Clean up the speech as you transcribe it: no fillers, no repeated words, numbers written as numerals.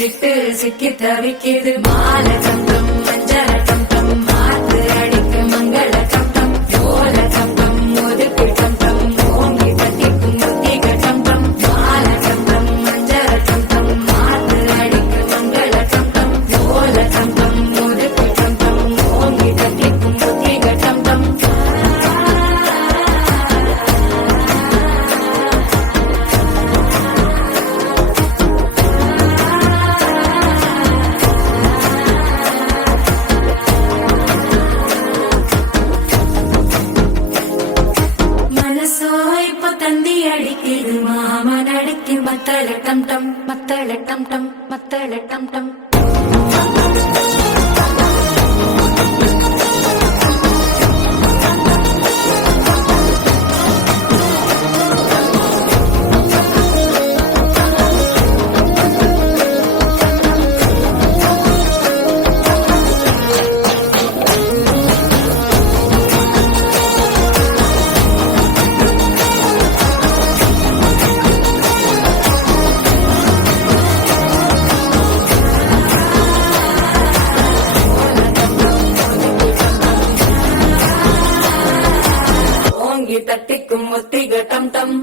சிக்கிக்கிட்டு சிக்கி தவிக்கிது மால சந்தம் மஞ்சள சந்தம் மாத்து அடிக்கு மங்கள சந்தம் ஓல சந்தம் ஒதுக்கு சந்தம் ஓங்கி தட்டிக்கும் முத்திக சந்தம் மால சந்தம் மஞ்சள சந்தம் மாத்து அடிக்கு மங்கள சந்தம் ஓல சந்தம் ஒதுக்கு சந்தம் ஓங்கி தட்டிக்கும் முத்திக சந்தம் தந்தி அடிக்குது மாமன் அடிக்கு மத்தள டம் டம் மத்தள டம் டம் மத்தள டம் டம் தட்டிக்கும் ஒத்திக டம் டம்